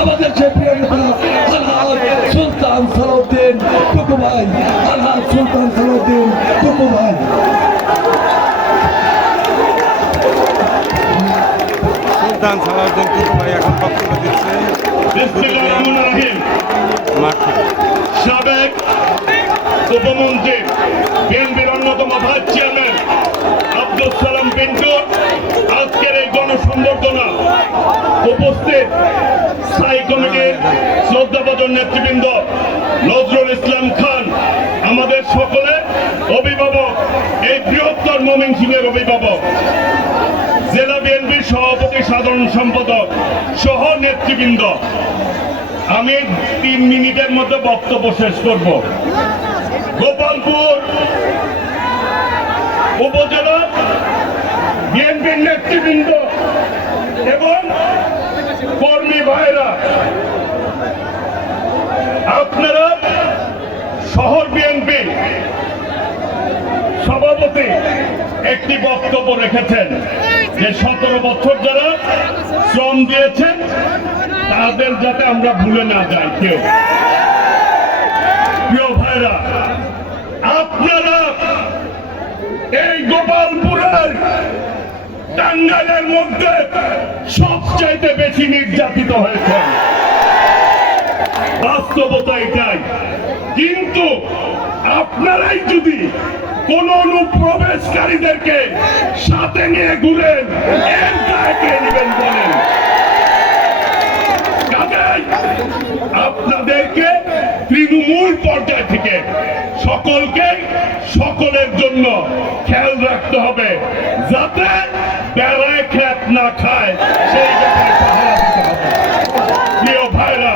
আমাদের যে প্রিয় নেতা আলহাজ সুলতান সালাউদ্দিন টুকু ভাই, আলহাজ সুলতান সালাউদ্দিন টুকু ভাই। সুলতান সালাউদ্দিন টুকু ভাই এখন বক্তব্য দিচ্ছে সাবেক উপমন্ত্রী বিএনপির অন্যতম ভাইস চেয়ারম্যান আব্দুল সালাম পিন্টু আজকের এই গণসংবর্ধনা উপস্থিত স্থায়ী কমিটির শ্রদ্ধাভাজন নেতৃবৃন্দ নজরুল ইসলাম খান, আমাদের সকলের অভিভাবক, এই বৃহত্তর ময়মনসিংহের অভিভাবক, জেলা বিএনপির সভাপতি সাধারণ সম্পাদক সহ নেতৃবৃন্দ, আমি 3 মিনিটের মধ্যে বক্তব্য শেষ করব। গোপালপুর উপজেলার বিএনপির নেতৃবৃন্দ এবং কর্মী ভাইরা, আপনারা শহর বিএনপি সভাপতি একটি বক্তব্য রেখেছেন যে 17 বছর যারা শ্রম দিয়েছেন তাদের যাতে আমরা ভুলে না যাই কেউ। প্রিয় ভাইরা, আপনারা এই গোপালপুরের টাঙ্গাইলের মধ্যে সবচাইতে বেশি নির্যাতিত হয়েছে, বাস্তবতা এটাই। কিন্তু আপনারাই যদি কোন অনুপ্রবেশকারীদেরকে সাথে নিয়ে ঘুরেন, এর দায় কে নেবেন বলেন? আপনাদেরকে তৃণমূল পর্যায় থেকে সকলকে সকলের জন্য খেয়াল রাখতে হবে যাতে বেড়ায় খেত না খায়, সেই ব্যাপারে পাহারা দিতে হবে। প্রিয় ভাইরা,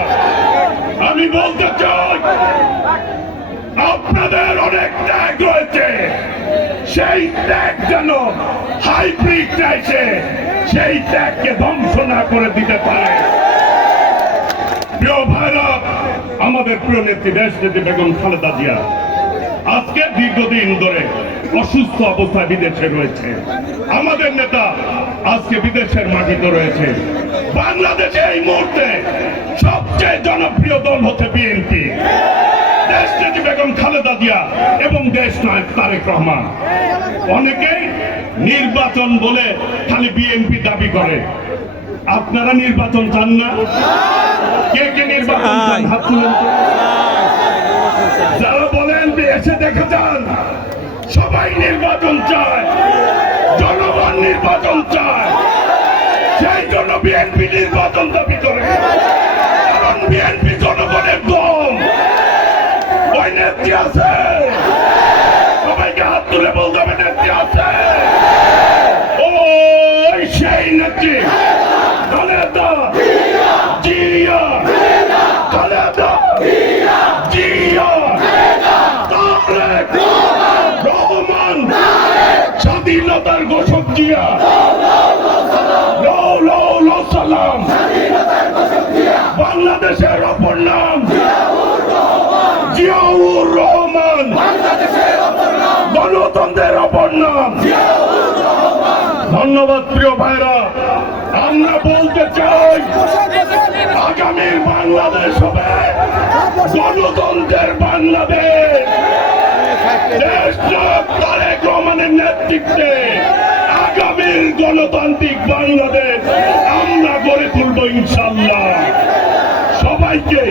আমি বলতে চাই আপনাদের অনেক ত্যাগ রয়েছে, সেই ত্যাগ যেন হাইব্রিড চাইছে সেই ত্যাগকে ধ্বংস না করে দিতে পারে। প্রিয় ভাইরা, আমাদের প্রিয় নেত্রী দেশনেত্রী বেগম খালেদা জিয়া আজকে দীর্ঘদিন ধরে অসুস্থ অবস্থায় বিদেশে রয়েছে। আমাদের নেতা আজকে বিদেশের মাটিতে রয়েছে। বাংলাদেশে এই মুহূর্তে সবচেয়ে জনপ্রিয় দল হচ্ছে বিএনপি, দেশনেত্রী বেগম খালেদা জিয়া এবং দেশ নায়ক তারেক রহমান। অনেকেই নির্বাচন বলে খালি বিএনপি দাবি করে। আপনারা নির্বাচন চান না? কে কে নির্বাচন চান? হাত তুলেন। যারা বলেন এসে দেখে যান, সবাই নির্বাচন চায়, জনগণ নির্বাচন চায়, সেই জন্য বিএনপি নির্বাচন দাবি করে। কারণ বিএনপি জনগণের দল। ওই নেত্রী আছে, সবাইকে হাত তুলে বলতে হবে নেত্রী আছে। ওই সেই নেত্রী খালেদা জিয়া, খালেদা জিয়া, তারেক রহমান, স্বাধীনতার ঘোষক জিয়া, সালাম, বাংলাদেশের অপর নাম জিয়াউর রহমান, গণতন্ত্রের অপর নাম। ধন্যবাদ। প্রিয় ভাইরা, আমরা বলতে চাই আগামীর বাংলাদেশ হবে গণতন্ত্রের বাংলাদেশ। দেশ নায়ক তারেক রহমানের নেতৃত্বে আগামীর গণতান্ত্রিক বাংলাদেশ আমরা গড়ে তুলব ইনশাআল্লাহ। সবাইকে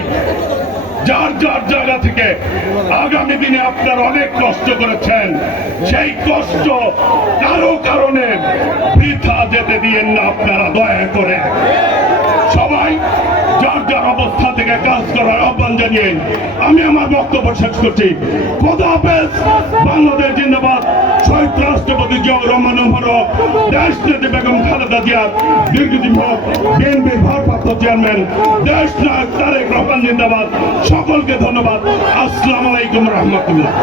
যার যার জায়গা থেকে আগামী দিনে আপনারা অনেক কষ্ট করেছেন, সেই কষ্ট কারো কারণে বৃথা যেতে দিয়েন না আপনারা, দয়া করে। সবাই যার যার অবস্থা থেকে কাজ করার আহ্বান জানিয়ে আমি আমার বক্তব্য শেষ করছি। খোদা হাফেজ। বাংলাদেশ জিন্দাবাদ। শহীদ রাষ্ট্রপতি জিয়াউর রহমান হক, দেশনেত্রী বেগম খালেদা জিয়া দীর্ঘদিন হোক, বিএনপির ভারপ্রাপ্ত চেয়ারম্যান দেশ নায়ক তারেক রহমান জিন্দাবাদ। সকলকে ধন্যবাদ। আসসালামু আলাইকুম রহমতুল্লাহ।